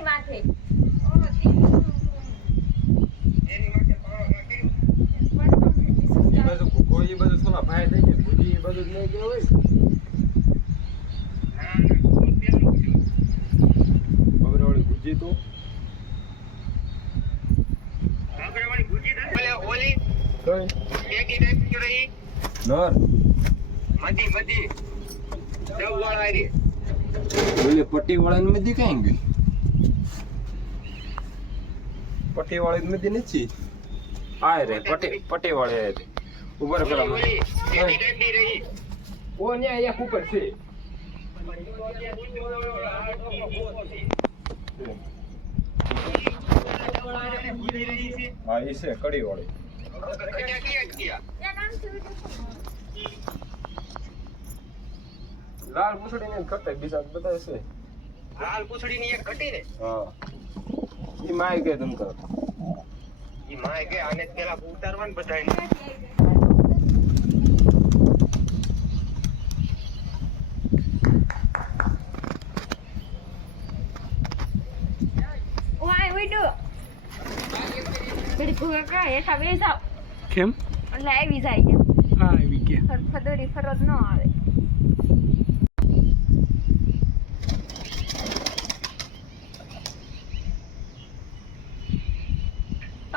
એની માથે એ બધું કોઈ બધું થોડા ભાઈ થઈ જાય બુજી એ બધું જ લઈ ગયો હોય બબરવાળી બુજી તો ઓલી કઈ એકી ટાઈપ ક્યો રહી નર મધી વાળા રે ઓલે પટ્ટી વાળાની મધી કઈ ગઈ પટ્ટી વાળી મધી નથી આય રે પટ્ટી વાળી આય રે ઉપર પેલા ઓલી એકી ટાઈપ ની રહી ઓ ન્યા એક ઉપર છે હા એ છે કડી વાળી લાલ પૂછડી ને કરતા બીજા બધા છે લાલ પૂછડી ની એક ઘટી ને હા ઈ માય કે તમ કરો ઈ માય કે આને પેલા ઉતારવાનું બધાય ઓય વિડો બડી કુવા કા એઠા બેસાવ કેમ એટલે આવી જાય એમ હા આવી ગયા ફદોડી ફરજ ન આવે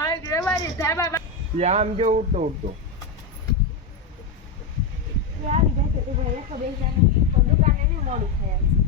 આ ગ્રેવારી ધાબા આમ જો ઉડતો આવી જાય તો ભાઈ ખબર છે દુકાને નહીં મોડું થાય